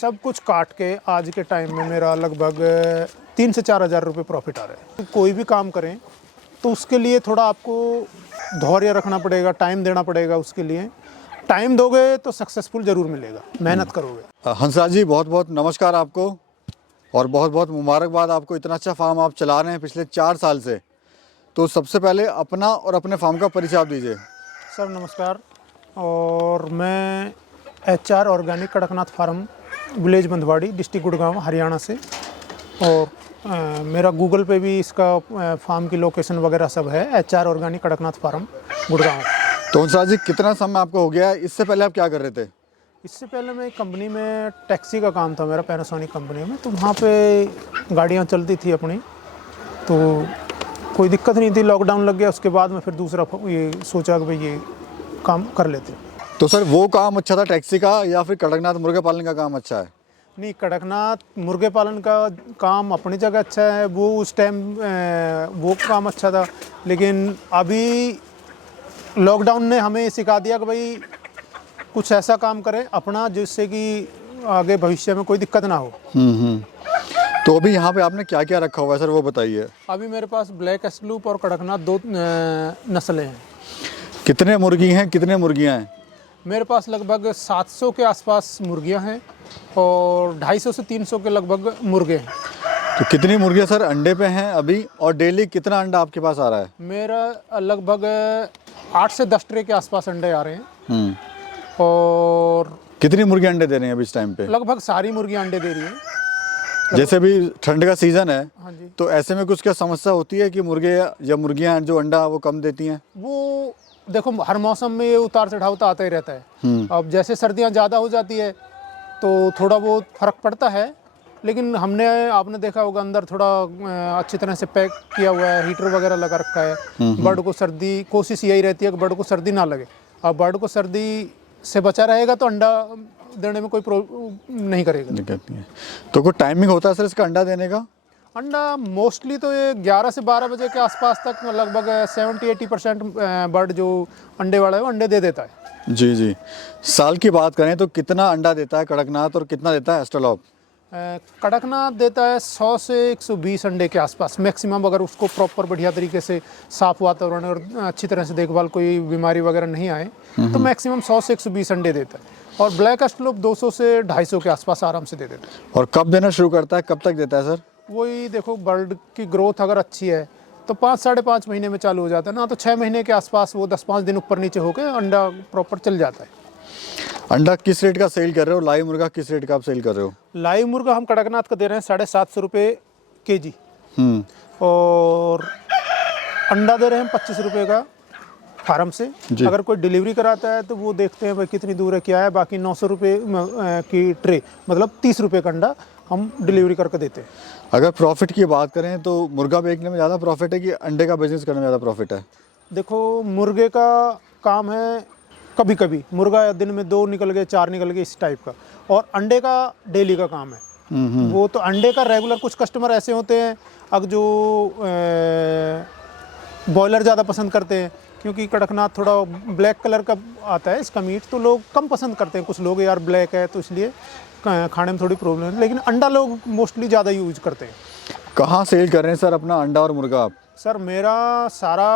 सब कुछ काट के आज के टाइम में मेरा लगभग 3 से 4 हज़ार रुपये प्रॉफिट आ रहा है। कोई भी काम करें तो उसके लिए थोड़ा आपको धैर्य रखना पड़ेगा, टाइम देना पड़ेगा। उसके लिए टाइम दोगे तो सक्सेसफुल ज़रूर मिलेगा, मेहनत करोगे। हंसराज जी, बहुत बहुत नमस्कार आपको और बहुत बहुत मुबारकबाद आपको। इतना अच्छा फार्म आप चला रहे हैं पिछले 4 साल से। तो सबसे पहले अपना और अपने फार्म का परिचय आप दीजिए। सर नमस्कार, और मैं HR organic Kadaknath farm, village Bandhwari, district Gurgaon, Haryana से। और मेरा गूगल पे भी इसका फार्म की लोकेशन वगैरह सब है, HR organic Kadaknath farm, Gurgaon. तो हंसराज जी, कितना समय आपको हो गया है? इससे पहले आप क्या कर रहे थे? इससे पहले मैं कंपनी में टैक्सी का काम था मेरा, पैनासोनिक कंपनी में। तो वहाँ पे गाड़ियाँ चलती थी अपनी, तो कोई दिक्कत नहीं थी। लॉकडाउन लग गया, उसके बाद में फिर दूसरा ये सोचा कि भाई ये काम कर लेते। तो सर, वो काम अच्छा था टैक्सी का, या फिर कड़कनाथ मुर्गे पालन का काम अच्छा है? नहीं, कड़कनाथ मुर्गे पालन का काम अपनी जगह अच्छा है। वो उस टाइम वो काम अच्छा था, लेकिन अभी लॉकडाउन ने हमें सिखा दिया कि भाई कुछ ऐसा काम करें अपना, जिससे कि आगे भविष्य में कोई दिक्कत ना हो। तो अभी यहाँ पे आपने क्या क्या रखा हुआ है सर, वो बताइए। अभी मेरे पास ब्लैक स्लूप और कड़कनाथ 2 नस्लें हैं। कितने मुर्गी हैं, कितने मुर्गियाँ हैं? मेरे पास लगभग 700 के आसपास मुर्गियां हैं और 250 से 300 के लगभग मुर्गे हैं। तो कितनी मुर्गियाँ सर अंडे पे हैं अभी, और डेली कितना अंडा आपके पास आ रहा है? मेरा लगभग 8 से 10 ट्रे के आसपास अंडे आ रहे हैं। और कितनी मुर्गी अंडे दे रही हैं अभी इस टाइम पे? लगभग सारी मुर्गियां अंडे दे रही हैं। जैसे अभी ठंड का सीजन है, हाँ जी। तो ऐसे में कुछ क्या समस्या होती है कि मुर्गे या मुर्गियां जो अंडा वो कम देती हैं? वो देखो, हर मौसम में ये उतार चढ़ाव तो आता ही रहता है। अब जैसे सर्दियां ज़्यादा हो जाती है तो थोड़ा बहुत फर्क पड़ता है, लेकिन आपने देखा होगा अंदर थोड़ा अच्छी तरह से पैक किया हुआ है, हीटर वगैरह लगा रखा है। बर्ड को सर्दी, कोशिश यही रहती है कि बर्ड को सर्दी ना लगे। अब बर्ड को सर्दी से बचा रहेगा तो अंडा देने में कोई नहीं करेगा। दिक्कत नहीं है। तो कोई टाइमिंग होता है सर इसका अंडा देने का? अंडा मोस्टली तो ये 11 से 12 बजे के आसपास तक लगभग 70-80% बर्ड जो अंडे वाला है वो अंडे दे देता है। जी जी। साल की बात करें तो कितना अंडा देता है कड़कनाथ और कितना देता है एस्ट्रोलॉप? कड़कनाथ देता है 100 से 120 अंडे के आसपास मैक्सिमम, अगर उसको प्रॉपर बढ़िया तरीके से साफ वातावरण और अच्छी तरह से देखभाल, कोई बीमारी वगैरह नहीं आए, तो मैक्सिमम 100 से 120 अंडे देता है। और ब्लैक एस्ट्रोलॉप 200 से 250 के आसपास आराम से दे देता है। और कब देना शुरू करता है, कब तक देता है सर? वही देखो, बर्ड की ग्रोथ अगर अच्छी है तो 5-5.5 महीने में चालू हो जाता है ना, तो 6 महीने के आसपास वो 10-5 दिन ऊपर नीचे होकर अंडा प्रॉपर चल जाता है। अंडा किस रेट का सेल कर रहे हो? लाइव मुर्गा किस रेट का आप सेल कर रहे हो? लाइव मुर्गा हम कड़कनाथ का दे रहे हैं 750 रुपये kg, और अंडा दे रहे हैं 25 रुपये का फार्म से। अगर कोई डिलीवरी कराता है तो वो देखते हैं भाई कितनी दूर है, क्या है। बाकी 900 रुपये की ट्रे, मतलब 30 रुपये का अंडा हम डिलीवरी करके देते हैं। अगर प्रॉफिट की बात करें तो मुर्गा बेचने में ज़्यादा प्रॉफिट है कि अंडे का बिजनेस करने में ज़्यादा प्रॉफिट है? देखो, मुर्गे का काम है, कभी कभी मुर्गा दिन में 2 निकल गए, 4 निकल गए, इस टाइप का। और अंडे का डेली का काम है। वो तो अंडे का रेगुलर, कुछ कस्टमर ऐसे होते हैं अब जो बॉयलर ज़्यादा पसंद करते हैं, क्योंकि कड़कनाथ थोड़ा ब्लैक कलर का आता है इसका मीट, तो लोग कम पसंद करते हैं। कुछ लोग यार ब्लैक है तो इसलिए खाने में थोड़ी प्रॉब्लम है, लेकिन अंडा लोग मोस्टली ज़्यादा यूज करते हैं। कहाँ सेल कर रहे हैं सर अपना अंडा और मुर्गा आप? सर मेरा सारा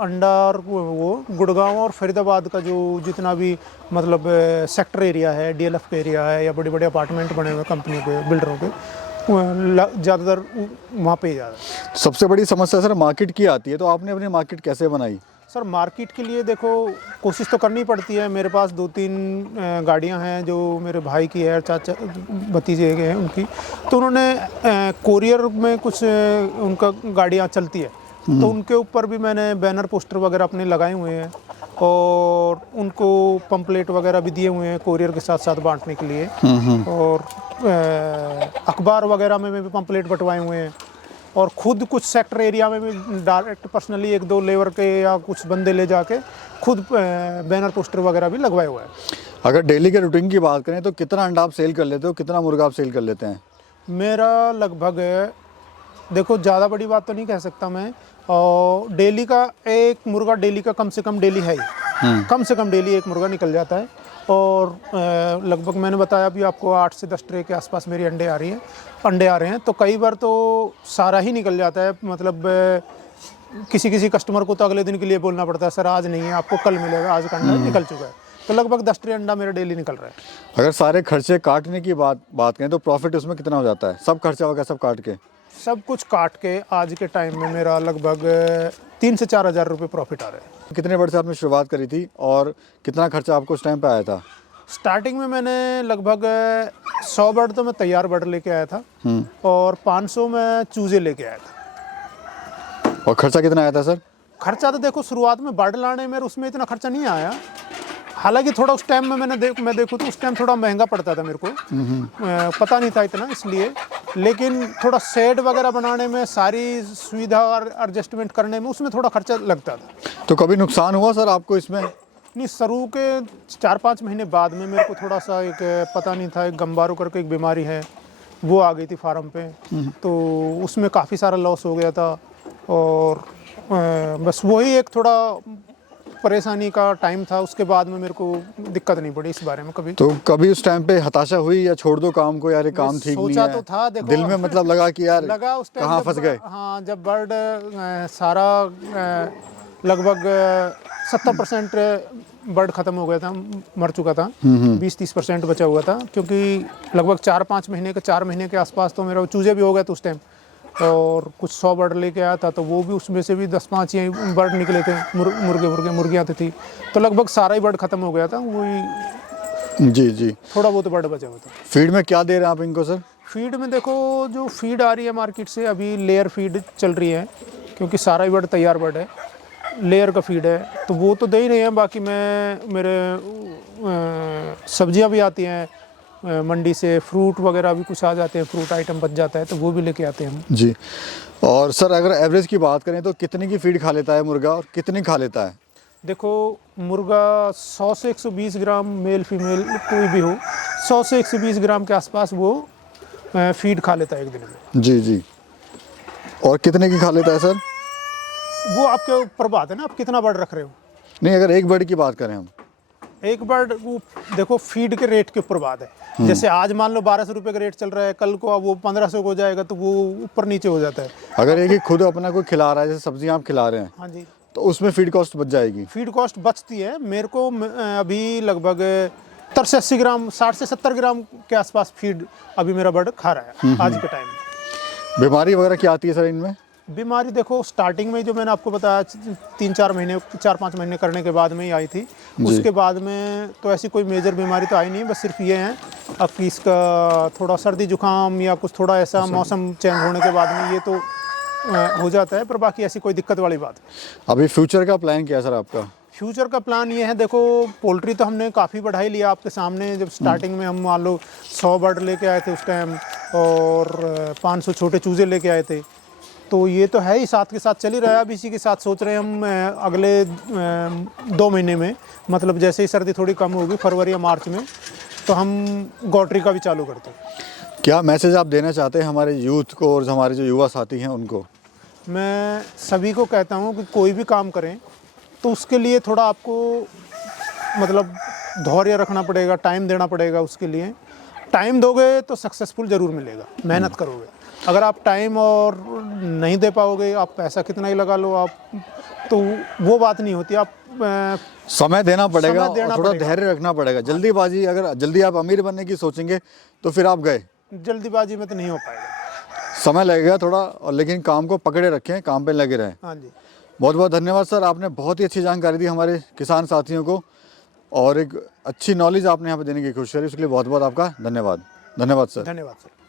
अंडा और वो गुड़गांव और फरीदाबाद का जो जितना भी मतलब सेक्टर एरिया है, DLF का एरिया है, या बड़े बड़े अपार्टमेंट बने हुए कंपनी के, बिल्डरों के, ज़्यादातर वहाँ पे ही ज़्यादा। सबसे बड़ी समस्या सर मार्केट की आती है, तो आपने अपनी मार्केट कैसे बनाई? सर मार्केट के लिए देखो, कोशिश तो करनी पड़ती है। मेरे पास 2-3 गाड़ियाँ हैं जो मेरे भाई की है, चाचा भतीजे के हैं उनकी, तो उन्होंने कोरियर में कुछ उनका गाड़ियाँ चलती है, तो उनके ऊपर भी मैंने बैनर पोस्टर वगैरह अपने लगाए हुए हैं, और उनको पंपलेट वगैरह भी दिए हुए हैं कोरियर के साथ साथ बांटने के लिए। और अखबार वगैरह में भी पंपलेट बंटवाए हुए हैं, और खुद कुछ सेक्टर एरिया में भी डायरेक्ट पर्सनली 1-2 लेबर के या कुछ बंदे ले जाके खुद बैनर पोस्टर वगैरह भी लगवाए हुए हैं। अगर डेली के रूटीन की बात करें तो कितना अंडा आप सेल कर लेते हो, कितना मुर्गा आप सेल कर लेते हैं? मेरा लगभग, देखो ज़्यादा बड़ी बात तो नहीं कह सकता मैं, और डेली का एक मुर्गा डेली का कम से कम डेली है ही, कम से कम डेली एक मुर्गा निकल जाता है। और लगभग मैंने बताया अभी आपको 8 से 10 ट्रे के आसपास मेरी अंडे आ रहे हैं। तो कई बार तो सारा ही निकल जाता है, मतलब किसी कस्टमर को तो अगले दिन के लिए बोलना पड़ता है, सर आज नहीं है, आपको कल मिलेगा, आज का अंडा निकल चुका है। तो लगभग 10 ट्रे अंडा मेरा डेली निकल रहा है। अगर सारे खर्चे काटने की बात करें तो प्रॉफिट उसमें कितना हो जाता है, सब खर्चा वगैरह सब काट के? सब कुछ काट के आज के टाइम में मेरा लगभग 3 से 4 हज़ार रुपये प्रॉफिट आ रहा है। कितने बर्ड से आपने शुरुआत करी थी और कितना खर्चा आपको उस टाइम पे आया था? स्टार्टिंग में मैंने लगभग 100 बर्ड तो मैं तैयार बर्ड लेके आया था और 500 में चूजे लेके आया था। और खर्चा कितना आया था सर? खर्चा तो देखो शुरुआत में बर्ड लाने में उसमें इतना खर्चा नहीं आया, हालांकि थोड़ा उस टाइम में मैं देखूँ तो उस टाइम थोड़ा महंगा पड़ता था मेरे को, पता नहीं था इतना इसलिए, लेकिन थोड़ा शेड वगैरह बनाने में, सारी सुविधा और एडजस्टमेंट करने में उसमें थोड़ा खर्चा लगता था। तो कभी नुकसान हुआ सर आपको इसमें? नहीं, शुरू के 4-5 महीने बाद में मेरे को थोड़ा सा एक पता नहीं था, एक गंबारू करके एक बीमारी है वो आ गई थी फार्म पे, तो उसमें काफ़ी सारा लॉस हो गया था। और बस वही एक थोड़ा परेशानी का टाइम था, उसके बाद में मेरे को दिक्कत नहीं पड़ी इस बारे में कभी। तो कभी उस टाइम पे हताशा हुई या छोड़ दो काम को, यार ये काम ठीक नहीं है? सोचा तो था, देखो दिल में मतलब लगा कि यार लगा उस टाइम कहाँ फंस गए? हाँ, जब बर्ड सारा लगभग 70% बर्ड ख़त्म हो गया था, मर चुका था, 20-30% बचा हुआ था, क्योंकि लगभग 4 महीने के आसपास तो मेरा चूजे भी हो गए थे उस टाइम, और कुछ 100 बर्ड लेके आया था, तो वो भी उसमें से भी 10-5 ही बर्ड निकले थे, मुर्गियाँ थी, तो लगभग सारा ही बर्ड ख़त्म हो गया था। वही जी थोड़ा बहुत बर्ड बचा हुआ था। फीड में क्या दे रहे हैं आप इनको सर? फीड में देखो जो फीड आ रही है मार्केट से, अभी लेयर फीड चल रही है, क्योंकि सारा ही बर्ड तैयार बर्ड है, लेयर का फीड है, तो वो तो दे ही रहे हैं। बाकी मेरे सब्जियां भी आती हैं मंडी से, फ्रूट वगैरह भी कुछ आ जाते हैं, फ्रूट आइटम बच जाता है तो वो भी लेके आते हैं हम। जी। और सर अगर एवरेज की बात करें तो कितने की फीड खा लेता है मुर्गा और कितनी खा लेता है? देखो मुर्गा 100 से 120 ग्राम, मेल फीमेल कोई भी हो, 100 से 120 ग्राम के आसपास वो फीड खा लेता है एक दिन में। जी। और कितने की खा लेता है सर? वो आपके ऊपर बात है ना, आप कितना बर्ड रख रहे हो। नहीं, अगर एक बर्ड की बात करें हम, एक बर्ड वो देखो फीड के रेट के ऊपर बात है। जैसे आज मान लो 1200 रुपये का रेट चल रहा है, कल को अब वो 1500 हो जाएगा, तो वो ऊपर नीचे हो जाता है। अगर एक ही खुद अपना कोई खिला रहा है, जैसे सब्जियां आप खिला रहे हैं, हाँ जी, तो उसमें फीड कॉस्ट बच जाएगी? फीड कॉस्ट बचती है। मेरे को अभी लगभग 70 से 80 ग्राम, 60 से 70 ग्राम के आसपास फीड अभी मेरा बर्ड खा रहा है आज के टाइम में। बीमारी वगैरह क्या आती है सर इनमें? बीमारी देखो स्टार्टिंग में जो मैंने आपको बताया 4-5 महीने करने के बाद में ही आई थी, उसके बाद में तो ऐसी कोई मेजर बीमारी तो आई नहीं, बस सिर्फ ये है अब कि इसका थोड़ा सर्दी जुकाम या कुछ थोड़ा ऐसा मौसम चेंज होने के बाद में ये तो हो जाता है, पर बाकी ऐसी कोई दिक्कत वाली बात है। अभी फ्यूचर का प्लान क्या है सर आपका? फ्यूचर का प्लान ये है, देखो पोल्ट्री तो हमने काफ़ी बढ़ा ही लिया आपके सामने। जब स्टार्टिंग में हम मान लो 100 बर्ड लेके आए थे उस टाइम, और 500 छोटे चूजे लेके आए थे, तो ये तो है ही, साथ के साथ चल ही रहा है। अब इसी के साथ सोच रहे हैं हम अगले 2 महीने में, मतलब जैसे ही सर्दी थोड़ी कम होगी फरवरी या मार्च में, तो हम गौट्री का भी चालू करते हैं। क्या मैसेज आप देना चाहते हैं हमारे यूथ को और हमारे जो युवा साथी हैं उनको? मैं सभी को कहता हूँ कि कोई भी काम करें तो उसके लिए थोड़ा आपको मतलब धैर्य रखना पड़ेगा, टाइम देना पड़ेगा। उसके लिए टाइम दोगे तो सक्सेसफुल ज़रूर मिलेगा, मेहनत करोगे। अगर आप टाइम और नहीं दे पाओगे, आप पैसा कितना ही लगा लो आप, तो वो बात नहीं होती। आप समय देना पड़ेगा समय देना और थोड़ा पड़ेगा। धैर्य रखना पड़ेगा। जल्दीबाजी, अगर जल्दी आप अमीर बनने की सोचेंगे तो फिर आप गए, जल्दीबाजी में तो नहीं हो पाएगा, समय लगेगा थोड़ा, और लेकिन काम को पकड़े रखें, काम पे लगे रहें। हाँ जी, बहुत बहुत धन्यवाद सर, आपने बहुत ही अच्छी जानकारी दी हमारे किसान साथियों को, और एक अच्छी नॉलेज आपने यहाँ पे देने की कोशिश करी, उसके लिए बहुत बहुत आपका धन्यवाद। धन्यवाद सर। धन्यवाद सर।